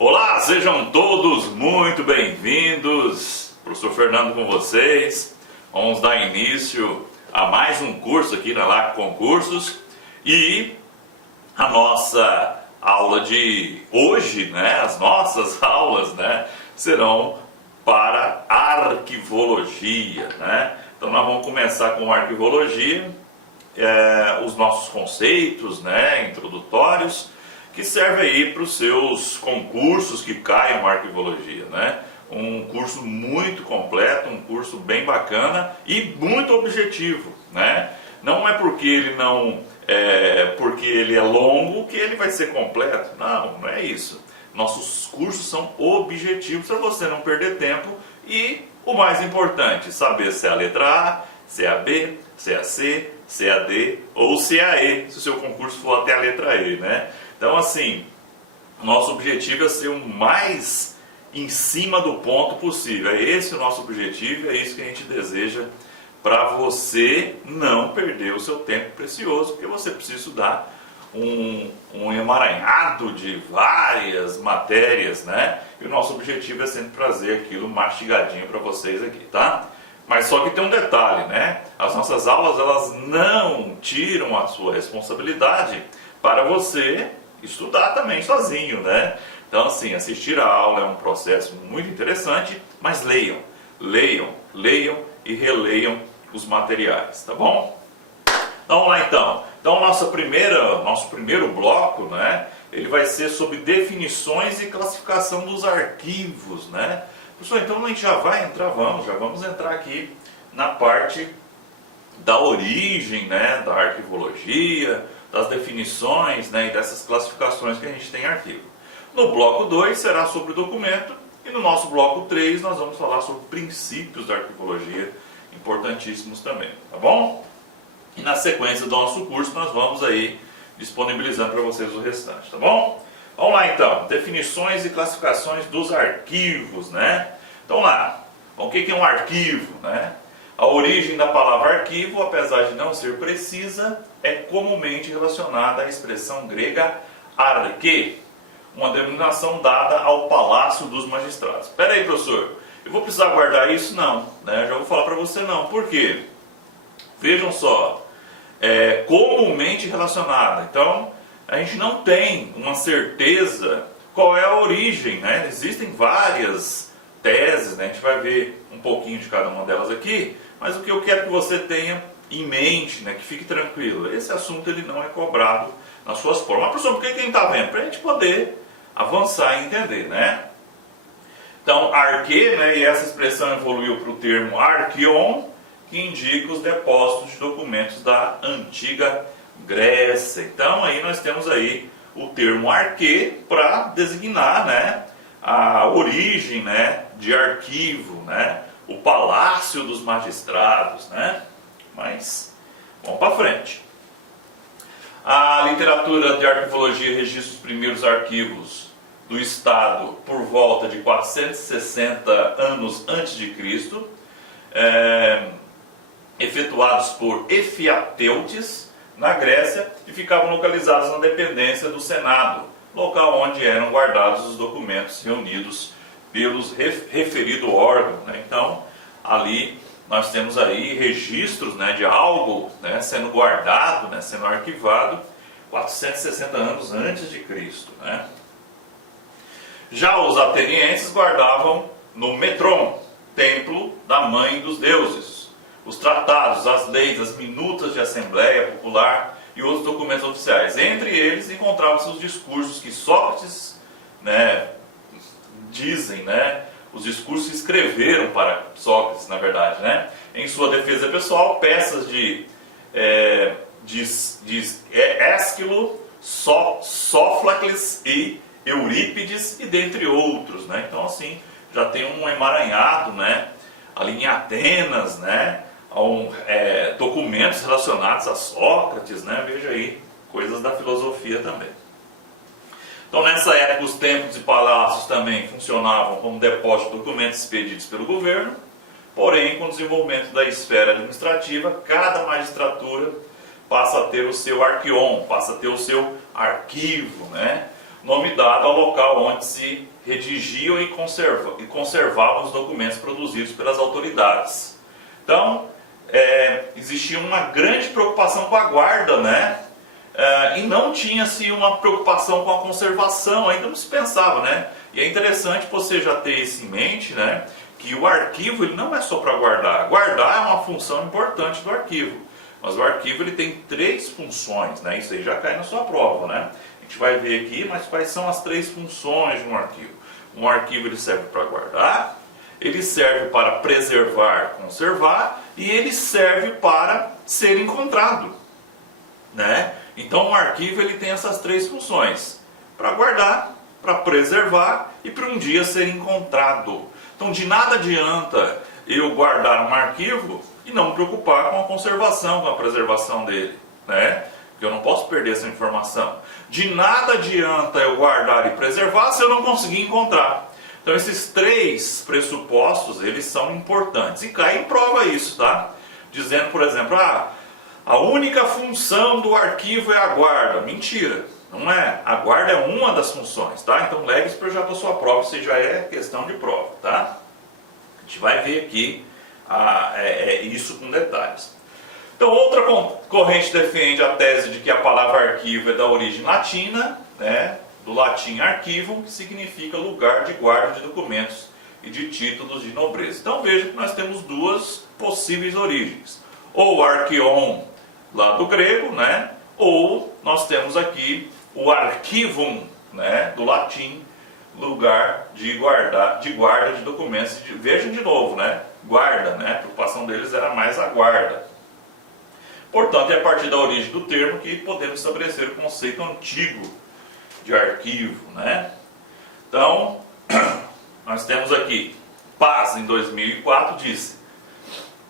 Olá, sejam todos muito bem-vindos. Professor Fernando com vocês. Vamos dar início a mais um curso aqui na LAC Concursos. E a nossa aula de hoje, as nossas aulas, serão para arquivologia, Então nós vamos começar com arquivologia, os nossos conceitos, introdutórios, que serve aí para os seus concursos que caiam na arquivologia, Um curso muito completo, um curso bem bacana e muito objetivo, Não é porque ele é longo que ele vai ser completo, não é isso. Nossos cursos são objetivos para você não perder tempo e, o mais importante, saber se é a letra A, se é a B, se é a C, se é a D ou se é a E, se o seu concurso for até a letra E, Então, assim, nosso objetivo é ser o mais em cima do ponto possível. É esse o nosso objetivo, é isso que a gente deseja para você não perder o seu tempo precioso, porque você precisa estudar um emaranhado de várias matérias, E o nosso objetivo é sempre trazer aquilo mastigadinho para vocês aqui, tá? Mas só que tem um detalhe, As nossas aulas, elas não tiram a sua responsabilidade para você estudar também sozinho, Então, assim, assistir a aula é um processo muito interessante, mas leiam e releiam os materiais, tá bom? Então, vamos lá então. Então, nosso primeiro bloco, ele vai ser sobre definições e classificação dos arquivos, Professor, então a gente já vai entrar, vamos entrar aqui na parte da origem, da arquivologia, das definições, e dessas classificações que a gente tem em arquivo. No bloco 2 será sobre documento e no nosso bloco 3 nós vamos falar sobre princípios da arquivologia, importantíssimos também, tá bom? E na sequência do nosso curso nós vamos aí disponibilizando para vocês o restante, tá bom? Vamos lá então, definições e classificações dos arquivos, Então lá, o que é um arquivo, A origem da palavra arquivo, apesar de não ser precisa, é comumente relacionada à expressão grega arque, uma denominação dada ao palácio dos magistrados. Espera aí, professor, eu vou precisar guardar isso? Não, já vou falar para você não. Por quê? Vejam só, é comumente relacionada. Então, a gente não tem uma certeza qual é a origem, Existem várias teses, A gente vai ver um pouquinho de cada uma delas aqui, mas o que eu quero que você tenha em mente, que fique tranquilo, esse assunto ele não é cobrado nas suas provas. Mas, professor, por que quem está vendo? Para a gente poder avançar e entender, Então, arque, e essa expressão evoluiu para o termo arquion, que indica os depósitos de documentos da antiga Grécia. Então, aí nós temos aí o termo arque para designar, a origem, de arquivo, o palácio dos magistrados, Mas, vamos para frente. A literatura de arquivologia registra os primeiros arquivos do Estado por volta de 460 anos antes de Cristo, efetuados por Efiateutes, na Grécia, e ficavam localizados na dependência do Senado, local onde eram guardados os documentos reunidos pelos referido órgão. Então, ali nós temos aí registros de algo sendo guardado, sendo arquivado 460 anos antes de Cristo. Já os atenienses guardavam no Metron, templo da mãe dos deuses, os tratados, as leis, as minutas de assembleia popular e outros documentos oficiais. Entre eles encontravam-se os discursos que Sócrates dizem, os discursos que escreveram para Sócrates, na verdade, em sua defesa pessoal, peças de Ésquilo, Sófocles e Eurípides, e dentre outros, Então, assim, já tem um emaranhado, ali em Atenas, documentos relacionados a Sócrates, Veja aí, coisas da filosofia também. Então, nessa época, os templos e palácios também funcionavam como depósito de documentos expedidos pelo governo. Porém, com o desenvolvimento da esfera administrativa, cada magistratura passa a ter o seu arquion, passa a ter o seu arquivo, nome dado ao local onde se redigiam e conservavam os documentos produzidos pelas autoridades. Então, existia uma grande preocupação com a guarda, né? E não tinha-se uma preocupação com a conservação, ainda não se pensava, né? E é interessante você já ter isso em mente, né? Que o arquivo ele não é só para guardar. Guardar é uma função importante do arquivo. Mas o arquivo ele tem 3 funções, né? Isso aí já cai na sua prova, né? A gente vai ver aqui, mas quais são as 3 funções de um arquivo? Um arquivo ele serve para guardar, ele serve para preservar, conservar e ele serve para ser encontrado, né? Então o arquivo ele tem essas 3 funções: para guardar, para preservar e para um dia ser encontrado. Então de nada adianta eu guardar um arquivo e não me preocupar com a conservação, com a preservação dele, né? Porque eu não posso perder essa informação. De nada adianta eu guardar e preservar se eu não conseguir encontrar. Então esses 3 pressupostos, eles são importantes. E cai em prova isso, tá? Dizendo, por exemplo, a única função do arquivo é a guarda. Mentira, não é. A guarda é uma das funções, tá? Então leve isso já para a sua prova, isso já é questão de prova, tá? A gente vai ver aqui isso com detalhes. Então outra corrente defende a tese de que a palavra arquivo é da origem latina, né? Do latim arquivum, que significa lugar de guarda de documentos e de títulos de nobreza. Então veja que nós temos 2 possíveis origens. Ou arqueon, lá do grego, né? Ou nós temos aqui o arquivum, né? Do latim, lugar de guarda de documentos. Vejam de novo, né? Guarda, né? A preocupação deles era mais a guarda. Portanto, é a partir da origem do termo que podemos estabelecer o conceito antigo de arquivo, né? Então, nós temos aqui, Paz, em 2004, disse: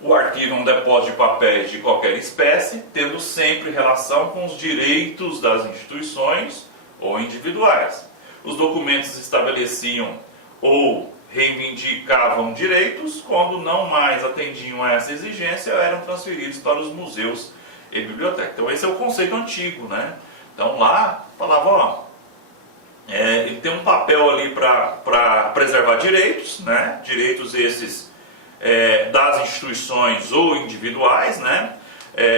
o arquivo é um depósito de papéis de qualquer espécie, tendo sempre relação com os direitos das instituições ou individuais. Os documentos estabeleciam ou reivindicavam direitos, quando não mais atendiam a essa exigência, eram transferidos para os museus e bibliotecas. Então esse é o conceito antigo, né? Então lá falava, ele tem um papel ali para preservar direitos, né? Direitos esses das instituições ou individuais, né?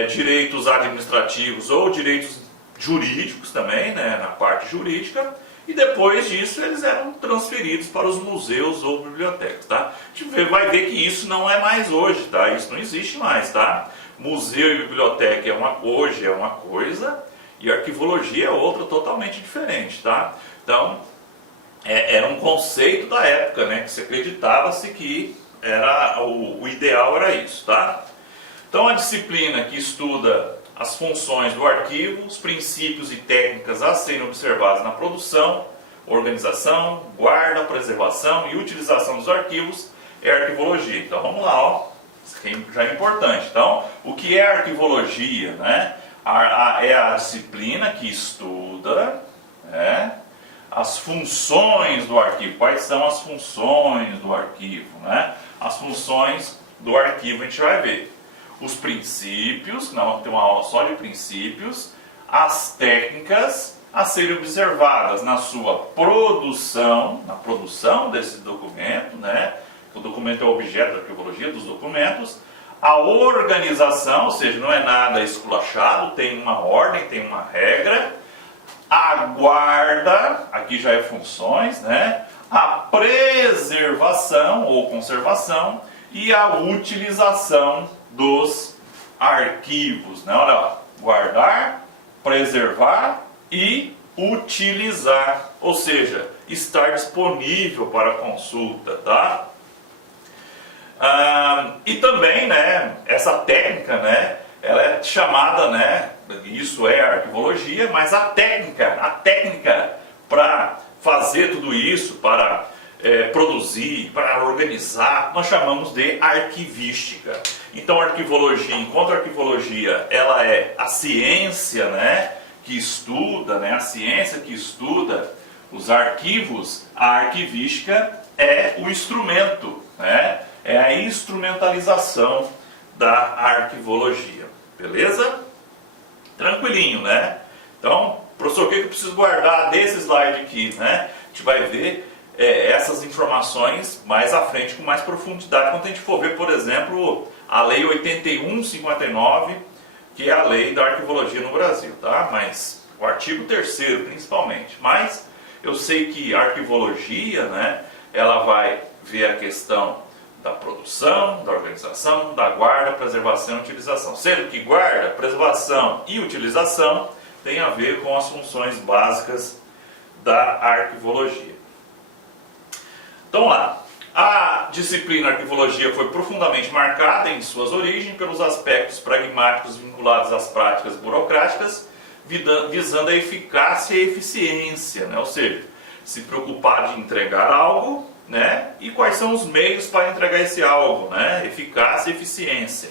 Direitos administrativos ou direitos jurídicos também, né? Na parte jurídica. E depois disso eles eram transferidos para os museus ou bibliotecas, tá? A gente vai ver que isso não é mais hoje, tá? Isso não existe mais, tá? Museu e biblioteca hoje é uma coisa e arquivologia é outra totalmente diferente, tá? Então, era um conceito da época, né? Que se acreditava-se que o ideal era isso, tá? Então a disciplina que estuda as funções do arquivo, os princípios e técnicas a serem observados na produção, organização, guarda, preservação e utilização dos arquivos é arquivologia. Então vamos lá, ó. Isso aqui já é importante. Então, o que é arquivologia, né? É a disciplina que estuda, né, as funções do arquivo. Quais são as funções do arquivo, né? As funções do arquivo a gente vai ver. Os princípios, nós vamos ter uma aula só de princípios, as técnicas a serem observadas na sua produção, na produção desse documento, né? O documento é o objeto da arquivologia dos documentos, a organização, ou seja, não é nada esculachado, tem uma ordem, tem uma regra, a guarda, aqui já é funções, né? A preservação ou conservação e a utilização dos arquivos, né? Olha lá, guardar, preservar e utilizar, ou seja, estar disponível para consulta, tá? E também, né, essa técnica, né, ela é chamada, né, isso é arquivologia, mas a técnica para fazer tudo isso, para produzir, para organizar, nós chamamos de arquivística. Então a arquivologia, enquanto a arquivologia ela é a ciência, né, que estuda, né, a ciência que estuda os arquivos, a arquivística é o instrumento, né, é a instrumentalização da arquivologia. Beleza? Tranquilinho, né? Então, Professor, o que eu preciso guardar desse slide aqui, né? A gente vai ver essas informações mais à frente, com mais profundidade, quando a gente for ver, por exemplo, a Lei 8159, que é a lei da arquivologia no Brasil, tá? Mas o artigo 3º principalmente. Mas eu sei que a arquivologia, né, ela vai ver a questão da produção, da organização, da guarda, preservação e utilização. Sendo que guarda, preservação e utilização tem a ver com as funções básicas da arquivologia. Então lá, a disciplina arquivologia foi profundamente marcada em suas origens pelos aspectos pragmáticos vinculados às práticas burocráticas, visando a eficácia e eficiência, né? Ou seja, se preocupar de entregar algo, né? E quais são os meios para entregar esse algo, né? Eficácia e eficiência.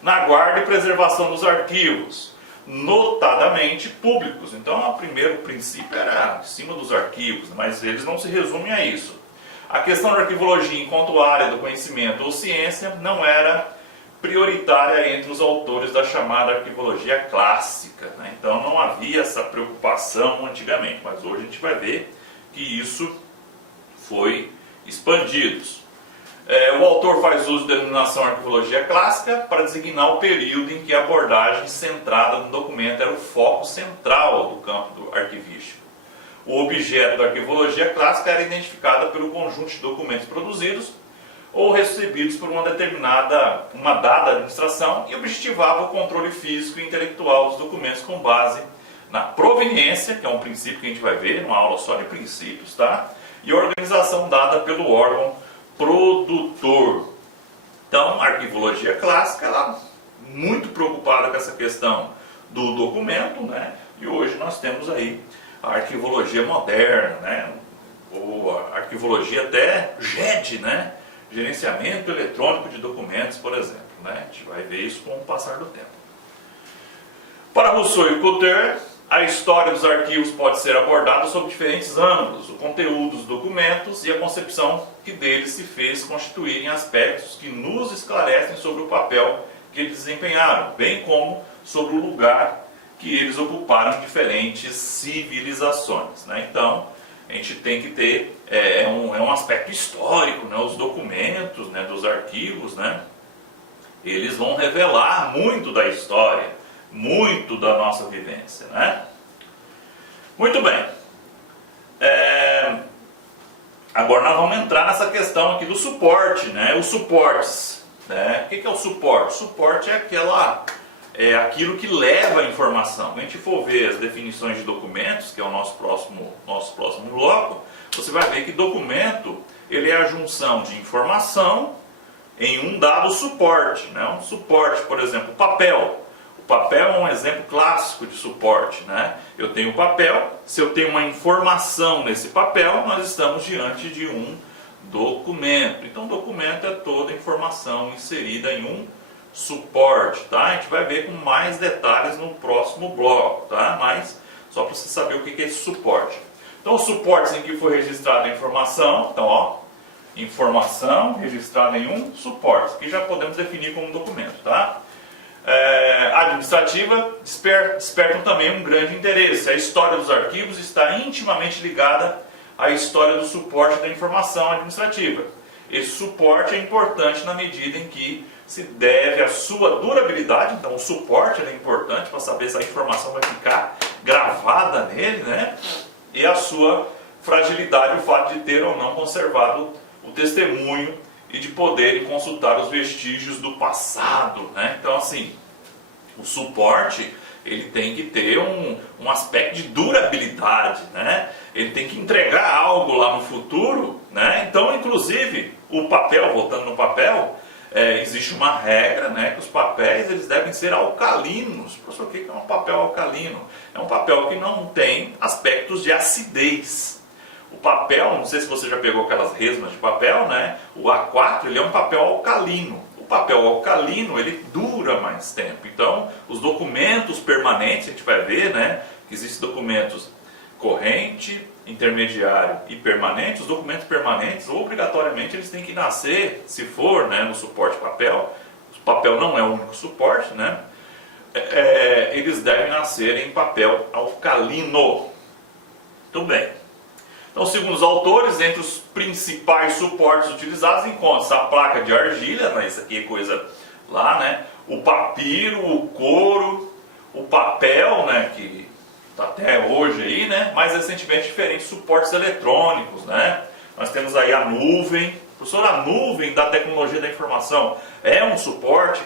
Na guarda e preservação dos arquivos, notadamente públicos. Então, o primeiro princípio era em cima dos arquivos, mas eles não se resumem a isso. A questão da arquivologia enquanto área do conhecimento ou ciência não era prioritária entre os autores da chamada arquivologia clássica, né? Então não havia essa preocupação antigamente, mas hoje a gente vai ver que isso foi expandido. O autor faz uso da denominação arquivologia clássica para designar o período em que a abordagem centrada no documento era o foco central do campo do arquivístico. O objeto da arquivologia clássica era identificado pelo conjunto de documentos produzidos ou recebidos por uma dada administração e objetivava o controle físico e intelectual dos documentos com base na proveniência, que é um princípio que a gente vai ver numa aula só de princípios, tá? E a organização dada pelo órgão produtor. Então, a arquivologia clássica, ela muito preocupada com essa questão do documento, né? E hoje nós temos aí a arquivologia moderna, né? Ou a arquivologia até GED, né? Gerenciamento eletrônico de documentos, por exemplo, né? A gente vai ver isso com o passar do tempo. Para Rousseau e Cotter, a história dos arquivos pode ser abordada sob diferentes ângulos, o conteúdo dos documentos e a concepção que deles se fez constituírem aspectos que nos esclarecem sobre o papel que eles desempenharam, bem como sobre o lugar que eles ocuparam em diferentes civilizações, né? Então, a gente tem que ter um aspecto histórico, né? Os documentos, né, dos arquivos, né? Eles vão revelar muito da história, muito da nossa vivência, né? Muito bem. Agora nós vamos entrar nessa questão aqui do suporte, né? Os suportes, né? O que é o suporte? O suporte é aquilo que leva a informação. Quando a gente for ver as definições de documentos, que é o nosso próximo bloco, você vai ver que documento ele é a junção de informação em um dado suporte, né? Um suporte, por exemplo, papel. O papel é um exemplo clássico de suporte, né? Eu tenho papel, se eu tenho uma informação nesse papel, nós estamos diante de um documento. Então, documento é toda informação inserida em um suporte, tá? A gente vai ver com mais detalhes no próximo bloco, tá? Mas só para você saber o que é esse suporte. Então, os suportes em que foi registrada a informação, então, ó, informação registrada em um suporte, que já podemos definir como documento, tá? Administrativa despertam também um grande interesse. A história dos arquivos está intimamente ligada à história do suporte da informação administrativa. Esse suporte é importante na medida em que se deve à sua durabilidade. Então o suporte é importante para saber se a informação vai ficar gravada nele, né? E a sua fragilidade, o fato de ter ou não conservado o testemunho e de poderem consultar os vestígios do passado, né? Então assim, o suporte ele tem que ter um aspecto de durabilidade, né? Ele tem que entregar algo lá no futuro, né? Então, inclusive, o papel, voltando no papel, existe uma regra, né? Que os papéis eles devem ser alcalinos. Professor, o que é um papel alcalino? É um papel que não tem aspectos de acidez. O papel, não sei se você já pegou aquelas resmas de papel, né? O A4 ele é um papel alcalino. O papel alcalino ele dura mais tempo. Então, os documentos permanentes, a gente vai ver, né? Que existem documentos corrente, intermediário e permanente. Os documentos permanentes, obrigatoriamente, eles têm que nascer, se for, né, no suporte papel. O papel não é o único suporte, né? eles devem nascer em papel alcalino. Tudo bem. Então, segundo os autores, entre os principais suportes utilizados encontra-se a placa de argila, né? Isso aqui é coisa lá, né? O papiro, o couro, o papel, né? Que está até hoje aí, né? Mais recentemente diferentes suportes eletrônicos, né? Nós temos aí a nuvem. Professor, a nuvem da tecnologia da informação é um suporte?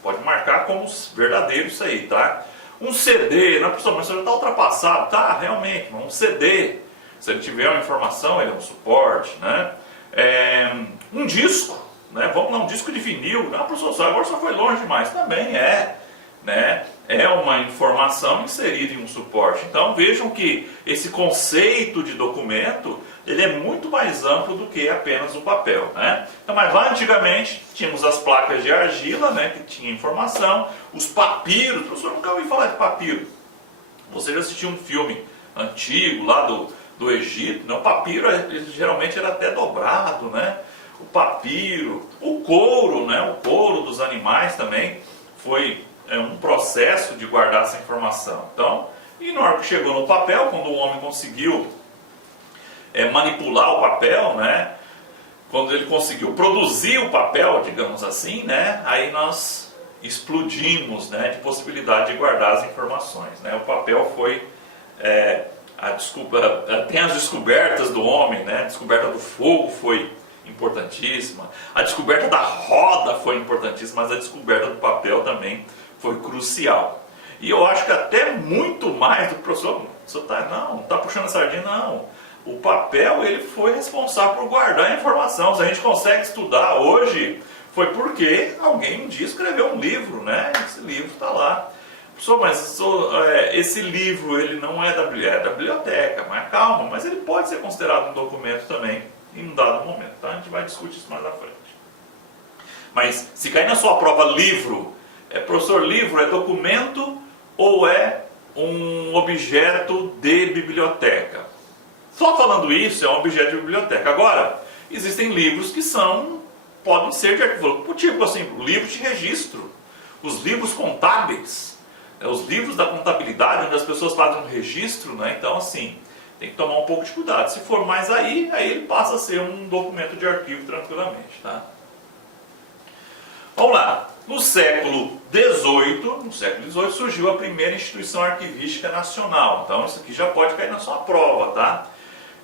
Pode marcar como verdadeiro isso aí, tá? Um CD, não, professor, mas isso já está ultrapassado. Tá, realmente, mas um CD, se ele tiver uma informação, ele é um suporte, né? Um disco, né? Vamos lá, um disco de vinil. Não, professor, agora só foi longe demais. Também né? É uma informação inserida em um suporte. Então vejam que esse conceito de documento, ele é muito mais amplo do que apenas o papel, né? Então, mas lá antigamente tínhamos as placas de argila, né, que tinha informação, os papiros. Professor, nunca ouvi falar de papiro. Você já assistiu um filme antigo lá do Egito, né? O papiro geralmente era até dobrado, né? O papiro, o couro, né? O couro dos animais também foi um processo de guardar essa informação. Então, e na hora que chegou no papel, quando o homem conseguiu manipular o papel, né? Quando ele conseguiu produzir o papel, digamos assim, né? Aí nós explodimos, né? De possibilidade de guardar as informações, né? O papel foi tem as descobertas do homem, né? A descoberta do fogo foi importantíssima, a descoberta da roda foi importantíssima, mas a descoberta do papel também foi crucial. E eu acho que até muito mais do que o professor não está puxando a sardinha, não. O papel, ele foi responsável por guardar a informação. Se a gente consegue estudar hoje, foi porque alguém um dia escreveu um livro, né? Esse livro está lá. Professor, mas esse livro, ele não é da biblioteca, mas calma, mas ele pode ser considerado um documento também, em um dado momento, tá? A gente vai discutir isso mais à frente. Mas, se cair na sua prova livro, professor, livro é documento ou é um objeto de biblioteca? Só falando isso, é um objeto de biblioteca. Agora, existem livros que podem ser de arquivo, tipo assim, livros de registro, os livros contábeis, os livros da contabilidade, onde as pessoas fazem um registro, né? Então, assim, tem que tomar um pouco de cuidado. Se for mais aí ele passa a ser um documento de arquivo tranquilamente, tá? Vamos lá. No século XVIII surgiu a primeira instituição arquivística nacional. Então isso aqui já pode cair na sua prova, tá?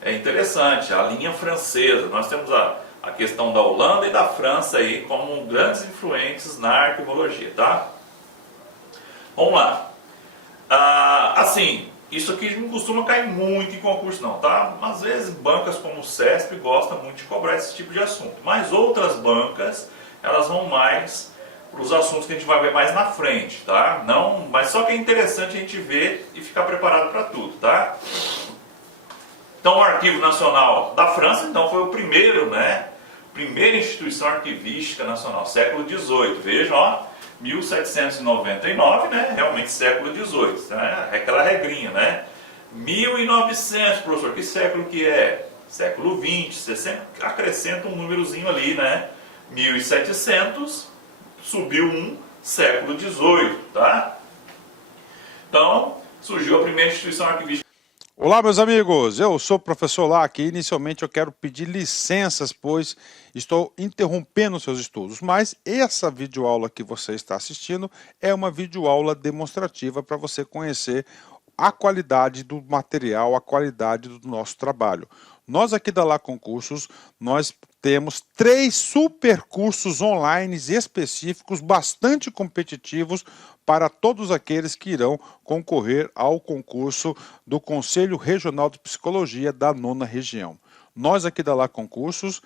É interessante, a linha francesa. Nós temos a questão da Holanda e da França aí como grandes influentes na arquivologia, tá? Vamos lá. Assim, isso aqui não costuma cair muito em concurso não, tá? Às vezes bancas como o CESP gostam muito de cobrar esse tipo de assunto. Mas outras bancas, elas vão mais para os assuntos que a gente vai ver mais na frente, tá? Não, mas só que é interessante a gente ver e ficar preparado para tudo, tá? Então o Arquivo Nacional da França, então, foi o primeiro, né? Primeira instituição arquivística nacional, século XVIII. Vejam, ó, 1799, né? Realmente século XVIII, né? É aquela regrinha, né? 1900, professor, que século que é? Século XX, você sempre acrescenta um númerozinho ali, né? 1700, subiu um, século XVIII, tá? Então, surgiu a primeira instituição arquivística. Olá, meus amigos, eu sou o professor Lac e inicialmente eu quero pedir licenças, pois estou interrompendo seus estudos, mas essa videoaula que você está assistindo é uma videoaula demonstrativa para você conhecer a qualidade do material, a qualidade do nosso trabalho. Nós aqui da Lá Concursos, nós temos 3 super cursos online específicos, bastante competitivos, para todos aqueles que irão concorrer ao concurso do Conselho Regional de Psicologia da 9ª Região. Nós aqui da Lá Concursos,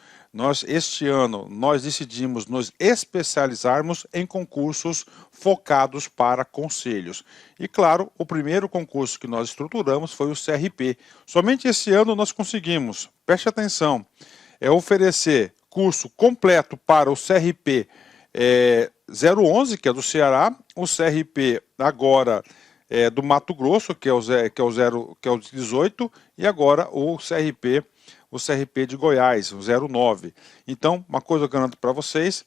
este ano, nós decidimos nos especializarmos em concursos focados para conselhos. E claro, o primeiro concurso que nós estruturamos foi o CRP. Somente esse ano nós conseguimos, preste atenção, oferecer curso completo para o CRP 011, que é do Ceará, o CRP agora do Mato Grosso, que é o 18, e agora o CRP de Goiás, o 09. Então, uma coisa eu garanto para vocês,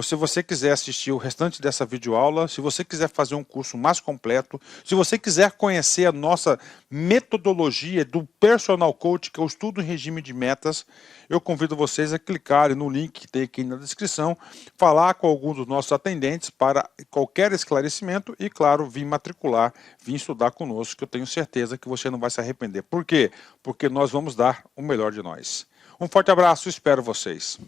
Se você quiser assistir o restante dessa videoaula, se você quiser fazer um curso mais completo, se você quiser conhecer a nossa metodologia do Personal Coach, que é o estudo em regime de metas, eu convido vocês a clicarem no link que tem aqui na descrição, falar com alguns dos nossos atendentes para qualquer esclarecimento e, claro, vir matricular, vir estudar conosco, que eu tenho certeza que você não vai se arrepender. Por quê? Porque nós vamos dar o melhor de nós. Um forte abraço, espero vocês.